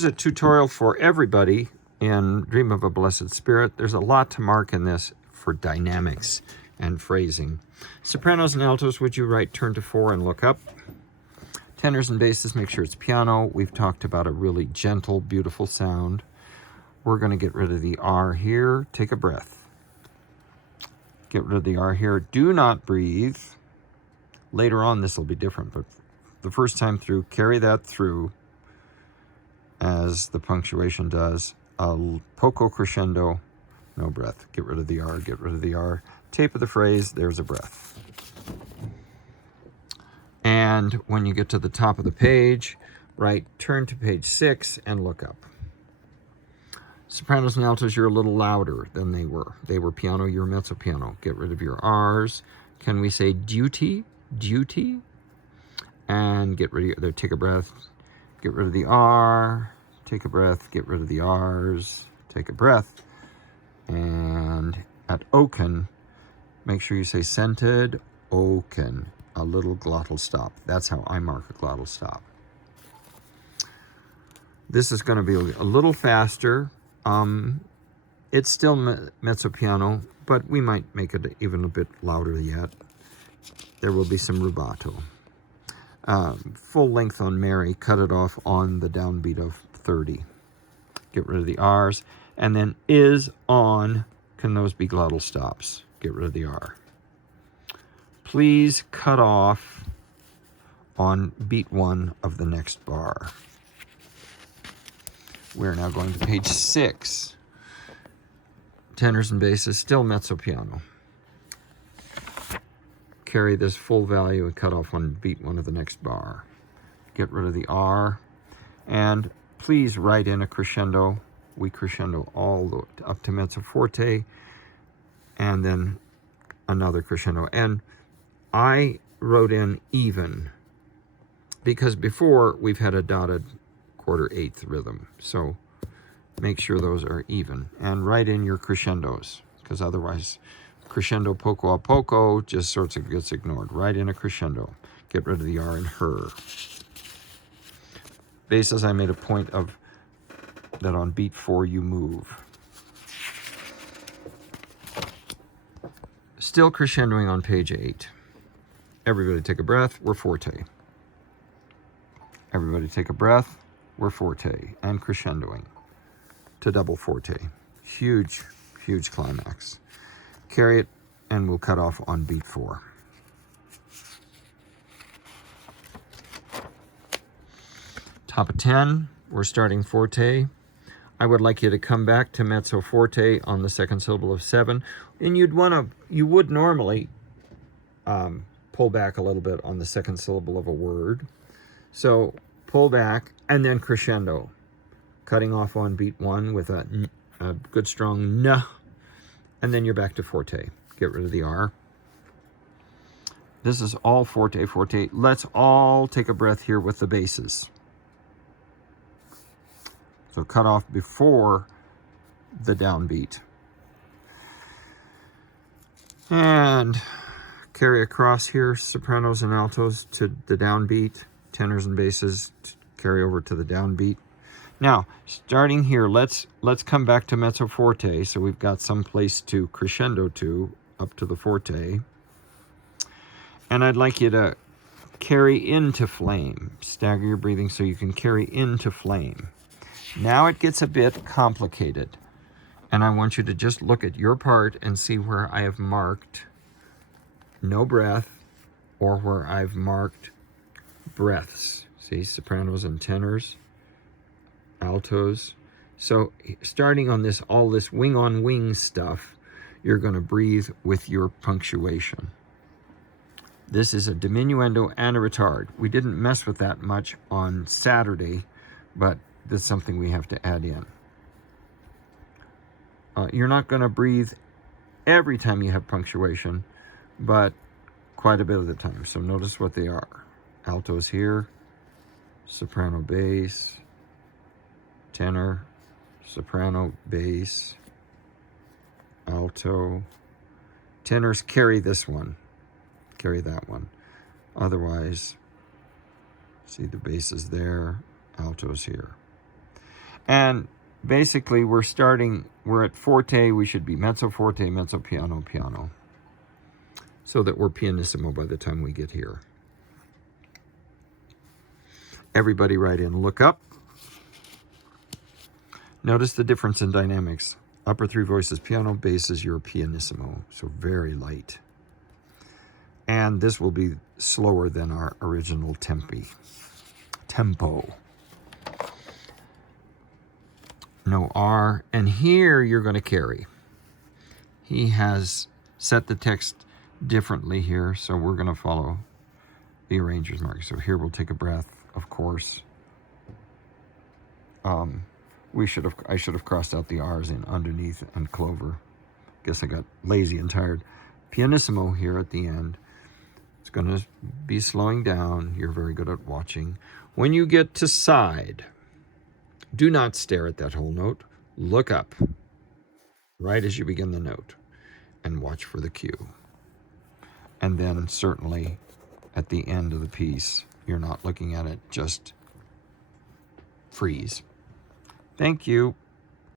This is a tutorial for everybody in Dream of a Blessed Spirit. There's a lot to mark in this for dynamics and phrasing. Sopranos and altos, would you write turn to 4 and look up? Tenors and basses, make sure it's piano. We've talked about a really gentle, beautiful sound. We're going to get rid of the R here. Take a breath. Get rid of the R here. Do not breathe. Later on, this will be different, but the first time through, carry that through as the punctuation does. A poco crescendo, no breath. Get rid of the R, get rid of the R. Tape of the phrase, there's a breath. And when you get to the top of the page, write turn to page 6 and look up. Sopranos and altos, you're a little louder than they were. They were piano, you're mezzo piano. Get rid of your R's. Can we say duty? Duty? And get rid of, take a breath. Get rid of the R. Take a breath. Get rid of the R's. Take a breath. And at oken, make sure you say scented oken. A little glottal stop. That's how I mark a glottal stop. This is going to be a little faster. It's still mezzo piano, but we might make it even a bit louder yet. There will be some rubato. Full length on Mary, cut it off on the downbeat of 30. Get rid of the R's. And then is on, can those be glottal stops? Get rid of the R. Please cut off on beat 1 of the next bar. We're now going to page 6. Tenors and basses, still mezzo piano. Carry this full value and cut off on beat 1 of the next bar. Get rid of the R. And please write in a crescendo. We crescendo all the way up to mezzo forte. And then another crescendo. And I wrote in even because before we've had a dotted 1/4 rhythm. So make sure those are even. And write in your crescendos because otherwise crescendo poco a poco just sort of gets ignored. Write in a crescendo. Get rid of the R in her. Basses, I made a point of that on beat 4 you move. Still crescendoing on page 8. Everybody take a breath. We're forte. Everybody take a breath. We're forte. And crescendoing to double forte. Huge, huge climax. Carry it, and we'll cut off on beat 4. Top of 10, we're starting forte. I would like you to come back to mezzo forte on the second syllable of 7. And you would normally pull back a little bit on the second syllable of a word. So pull back and then crescendo. Cutting off on beat 1 with a good strong n. And then you're back to forte. Get rid of the R. This is all forte, forte. Let's all take a breath here with the basses. So cut off before the downbeat. And carry across here, sopranos and altos to the downbeat. Tenors and basses carry over to the downbeat. Now, starting here, let's come back to mezzo forte. So we've got some place to crescendo to, up to the forte. And I'd like you to carry into flame. Stagger your breathing so you can carry into flame. Now it gets a bit complicated. And I want you to just look at your part and see where I have marked no breath or where I've marked breaths. See, sopranos and tenors. Altos. So starting on this, all this wing on wing stuff, you're going to breathe with your punctuation. This is a diminuendo and a retard. We didn't mess with that much on Saturday, but that's something we have to add in. You're not going to breathe every time you have punctuation, but quite a bit of the time. So notice what they are. Altos here, soprano bass, tenor, soprano, bass, alto. Tenors carry this one, carry that one. Otherwise, see the basses there, altos here. And basically we're at forte, we should be mezzo forte, mezzo piano, piano, so that we're pianissimo by the time we get here. Everybody write in, look up. Notice the difference in dynamics. Upper three voices piano, bass is your pianissimo, so very light. And this will be slower than our original tempo. No R, and here you're going to carry. He has set the text differently here, so we're going to follow the arranger's mark. So here we'll take a breath, of course. I should have crossed out the R's in underneath and clover. Guess I got lazy and tired. Pianissimo here at the end. It's going to be slowing down. You're very good at watching. When you get to side, do not stare at that whole note. Look up right as you begin the note and watch for the cue. And then certainly at the end of the piece, you're not looking at it, just freeze. Thank you.